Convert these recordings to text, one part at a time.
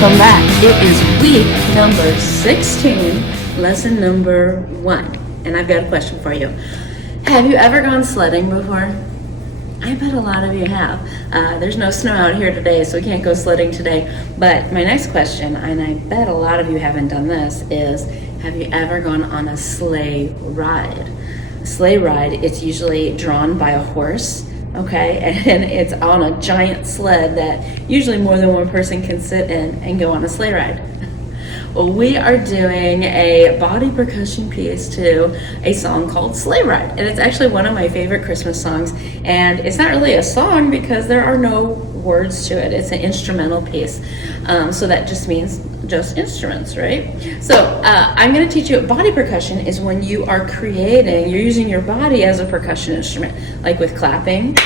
Welcome back. It is week number 16, lesson number 1. And I've got a question for you. Have you ever gone sledding before? I bet a lot of you have. There's no snow out here today, so we can't go sledding today. But my next question, and I bet a lot of you haven't done this, is have you ever gone on a sleigh ride? A sleigh ride, it's usually drawn by a horse. Okay, and it's on a giant sled that usually more than one person can sit in and go on a sleigh ride. Well, we are doing a body percussion piece to a song called Sleigh Ride, and it's actually one of my favorite Christmas songs, and it's not really a song because there are no words to it. It's an instrumental piece, so that just means just instruments, right? So I'm going to teach you body percussion is when you are creating, you're using your body as a percussion instrument, like with clapping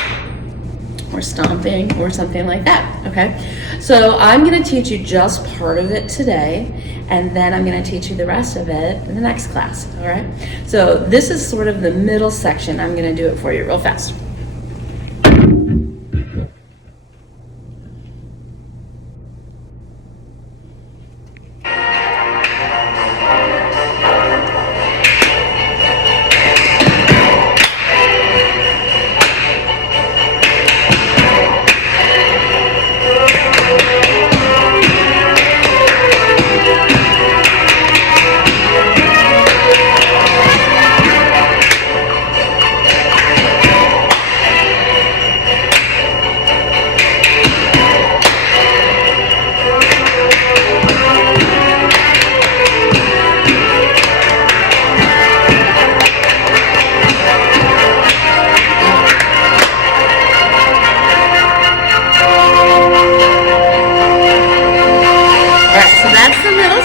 or stomping or something like that, okay? So I'm going to teach you just part of it today, and then I'm going to teach you the rest of it in the next class, all right? So this is sort of the middle section. I'm going to do it for you real fast.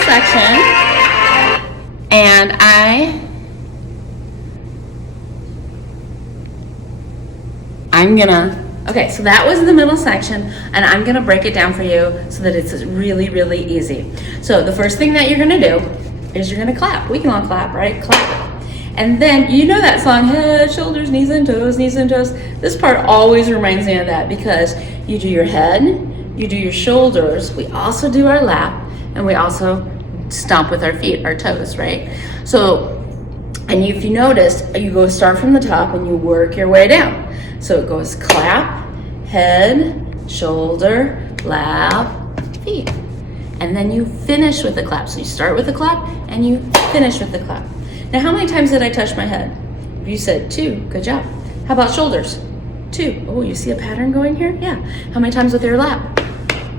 Section, and okay, so that was the middle section, and I'm gonna break it down for you so that it's really, really easy. So the first thing that you're gonna do is you're gonna clap. We can all clap, right? Clap. And then, you know that song, head, shoulders, knees and toes, knees and toes. This part always reminds me of that because you do your head, you do your shoulders, we also do our lap, and we also stomp with our feet, our toes, right? So, and if you notice, you go start from the top and you work your way down. So it goes clap, head, shoulder, lap, feet. And then you finish with the clap. So you start with the clap and you finish with the clap. Now, how many times did I touch my head? You said 2, good job. How about shoulders? 2. Oh, you see a pattern going here? Yeah. How many times with your lap?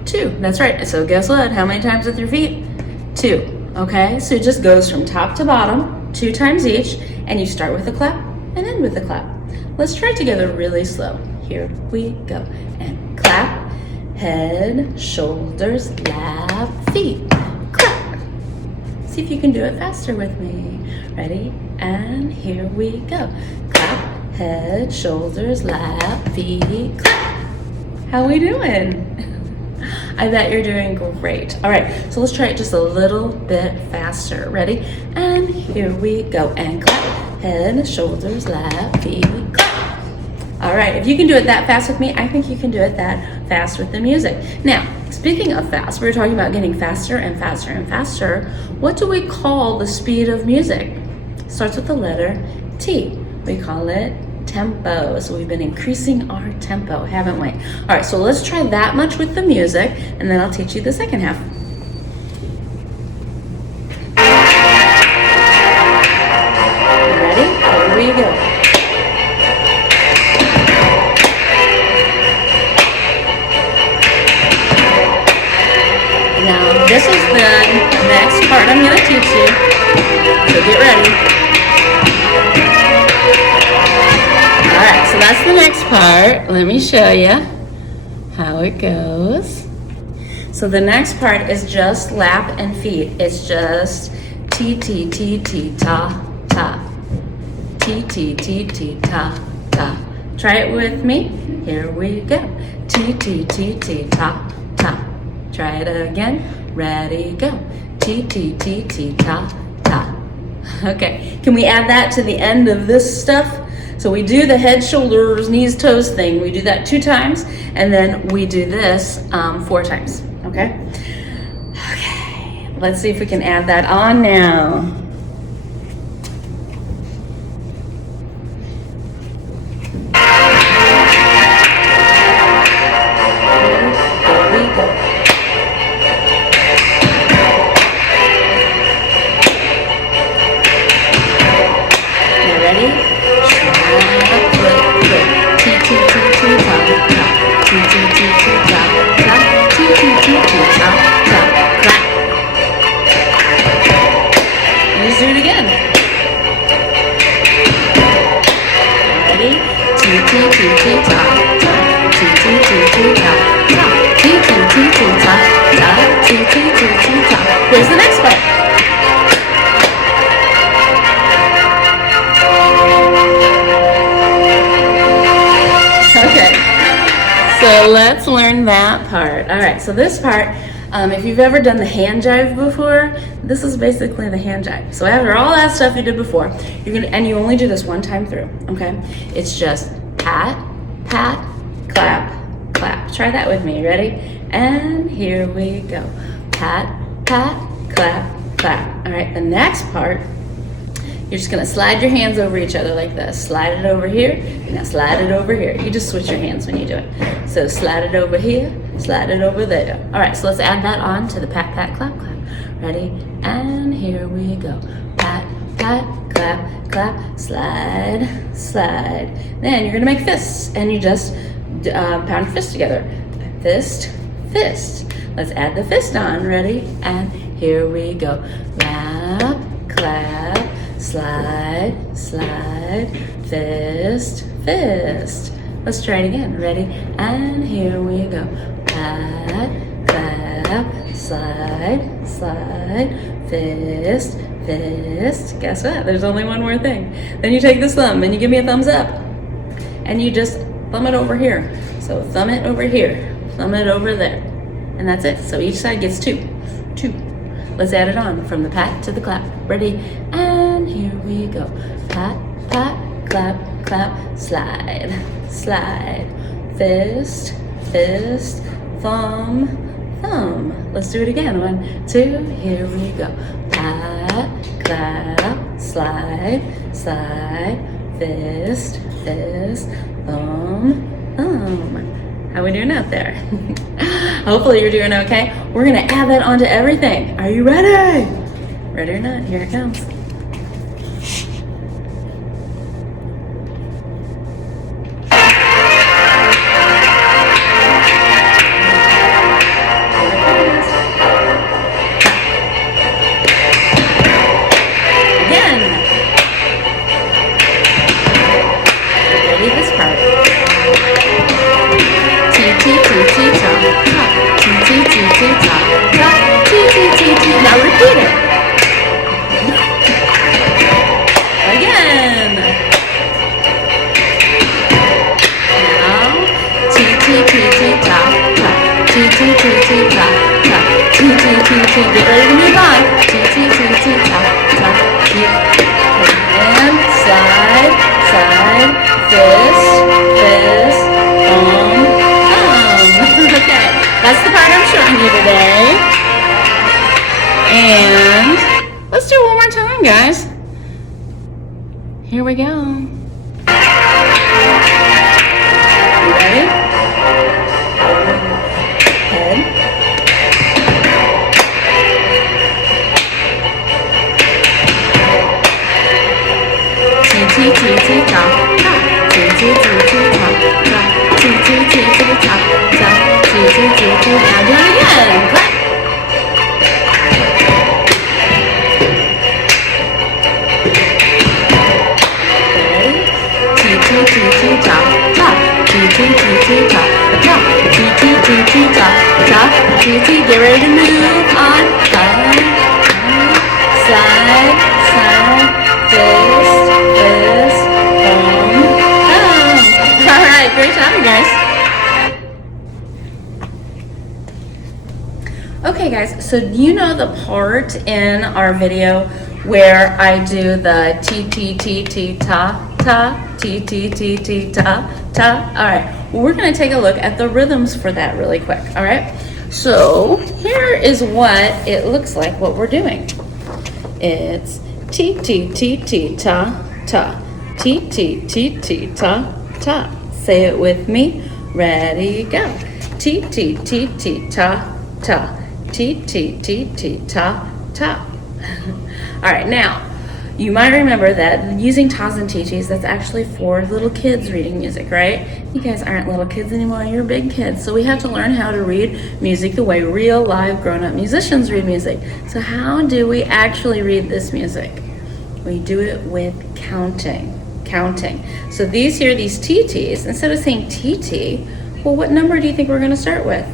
2, that's right. So guess what? How many times with your feet? 2, okay? So it just goes from top to bottom, 2 times each, and you start with a clap and end with a clap. Let's try it together really slow. Here we go. And clap, head, shoulders, lap, feet. Clap. See if you can do it faster with me. Ready? And here we go. Clap, head, shoulders, lap, feet, clap. How we doing? I bet you're doing great. All right, so let's try it just a little bit faster. Ready? And here we go. And clap, head, shoulders, lap, feet, clap. All right, if you can do it that fast with me, I think you can do it that fast with the music. Now, speaking of fast, we were talking about getting faster and faster and faster. What do we call the speed of music? It starts with the letter T. We call it tempo. So we've been increasing our tempo, haven't we? All right, so let's try that much with the music, and then I'll teach you the second half. Ready? Here we go. Now, this is the next part I'm going to teach you, so get ready. All right, so that's the next part. Let me show you how it goes. So the next part is just lap and feet. It's just T, T, T, T, ta, ta. T, T, T, T, ta, ta. Try it with me. Here we go. T, T, T, T, ta, ta. Try it again. Ready, go. T, T, T, T, ta, ta. Okay, can we add that to the end of this stuff? So we do the head, shoulders, knees, toes thing. We do that 2 times, and then we do this 4 times, okay? let's see if we can add that on now. Here we go. You ready? Let's do it again. Ready? Here's the next part. Okay, so let's learn that part. All right, so this part, if you've ever done the hand jive before, this is basically the hand jive. So after all that stuff you did before, and you only do this one time through, okay? It's just pat, pat, clap, clap. Try that with me, ready? And here we go. Pat, pat, clap, clap. All right, the next part, you're just gonna slide your hands over each other like this. Slide it over here, now slide it over here. You just switch your hands when you do it. So slide it over here, slide it over there. All right, so let's add that on to the pat, pat, clap, clap. Ready? And here we go. Pat, pat, clap, clap, slide, slide. Then you're gonna make fists, and you just pound your fists together. Fist, fist. Let's add the fist on. Ready? And here we go. Clap, clap, slide, slide, fist, fist. Let's try it again. Ready? And here we go. Pat, clap, slide, slide, fist, fist. Guess what? There's only one more thing. Then you take this thumb and you give me a thumbs up. And you just thumb it over here. So thumb it over here, thumb it over there. And that's it. So each side gets two. Let's add it on from the pat to the clap. Ready? And here we go. Pat, pat, clap, clap, slide, slide, fist, fist, thumb, thumb. Let's do it again. 1, 2, here we go. Pat, clap, slide, slide, fist, fist, thumb, thumb. How we doing out there? Hopefully you're doing okay. We're gonna add that onto everything. Are you ready? Ready or not, here it comes. Again. Ready this part. Now repeat it. Again. Now get ready to move on. And slide, slide, fist, fist, thumb. Okay, that's the part I'm showing you today. And let's do it one more time, guys. Here we go. You ready? Head. Now do it again. Clap. Get ready to move on. Slide, slide, fist, fist, thumb, thumb. All right, great job, you guys. Okay, guys, so do you know the part in our video where I do the T-T-T-T-ta, ta, T-T-T-T-ta, ta? All right, well, we're gonna take a look at the rhythms for that really quick, all right? So here is what it looks like, what we're doing. It's T, T, T, T, ta, ta. T, T, T, T, ta, ta. Say it with me. Ready, go. T, T, T, T, ta, ta. T, T, T, T, ta, ta. All right, now, you might remember that using tas and titis, that's actually for little kids reading music, right? You guys aren't little kids anymore, you're big kids. So we have to learn how to read music the way real, live, grown-up musicians read music. So how do we actually read this music? We do it with counting. So these here, these TTs, instead of saying TT, well, what number do you think we're gonna start with?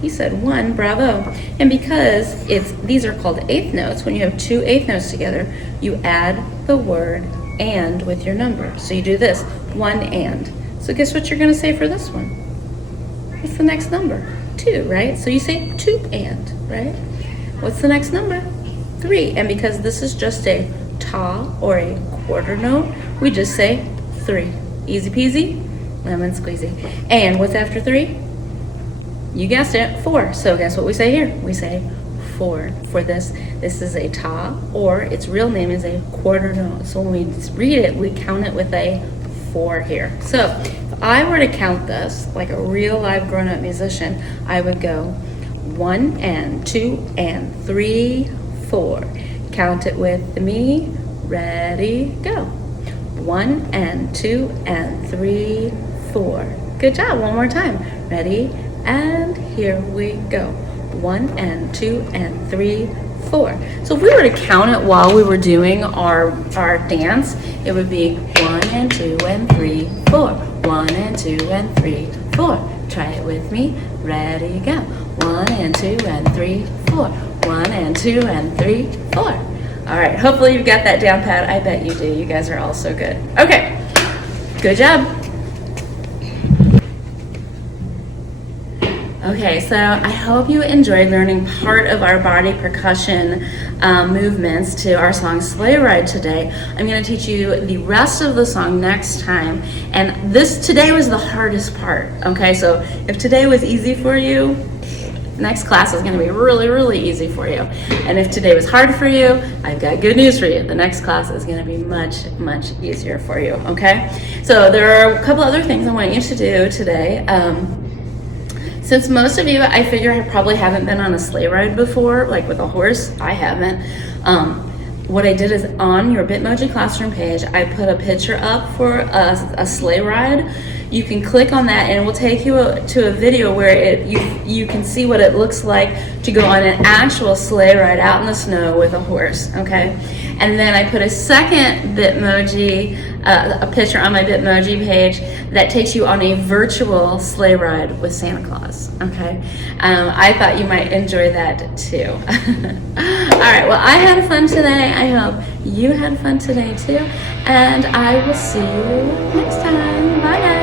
He said 1, bravo. And because these are called eighth notes, when you have two eighth notes together, you add the word and with your number. So you do this, 1 and. So guess what you're gonna say for this one? What's the next number? 2, right? So you say 2 and, right? What's the next number? 3. And because this is just a ta or a quarter note, we just say 3. Easy peasy, lemon squeezy. And what's after 3? You guessed it, 4. So guess what we say here? We say 4 for this. This is a ta, or its real name is a quarter note. So when we read it, we count it with a 4 here. So if I were to count this like a real live grown-up musician, I would go 1 and 2 and 3, 4. Count it with me. Ready, go. 1 and 2 and 3, 4. Good job. One more time. Ready? And here we go. 1 and 2 and 3, 4. So if we were to count it while we were doing our dance, it would be 1 and 2 and 3, 4. 1 and 2 and 3, 4. Try it with me. Ready, go. 1 and 2 and 3, 4. 1 and 2 and 3, 4. All right, hopefully you've got that down pat. I bet you do. You guys are all so good. Okay, good job. Okay, so I hope you enjoyed learning part of our body percussion movements to our song Sleigh Ride today. I'm going to teach you the rest of the song next time. And today was the hardest part, okay? So if today was easy for you, next class is going to be really, really easy for you. And if today was hard for you, I've got good news for you. The next class is going to be much, much easier for you, okay? So there are a couple other things I want you to do today. Since most of you, I figure, probably haven't been on a sleigh ride before, like with a horse, I haven't. What I did is on your Bitmoji Classroom page, I put a picture up for a sleigh ride. You can click on that and it will take you to a video where you can see what it looks like to go on an actual sleigh ride out in the snow with a horse, okay? And then I put a second Bitmoji, a picture on my Bitmoji page that takes you on a virtual sleigh ride with Santa Claus, okay? I thought you might enjoy that too. All right, well, I had fun today. I hope you had fun today too. And I will see you next time. Bye, guys.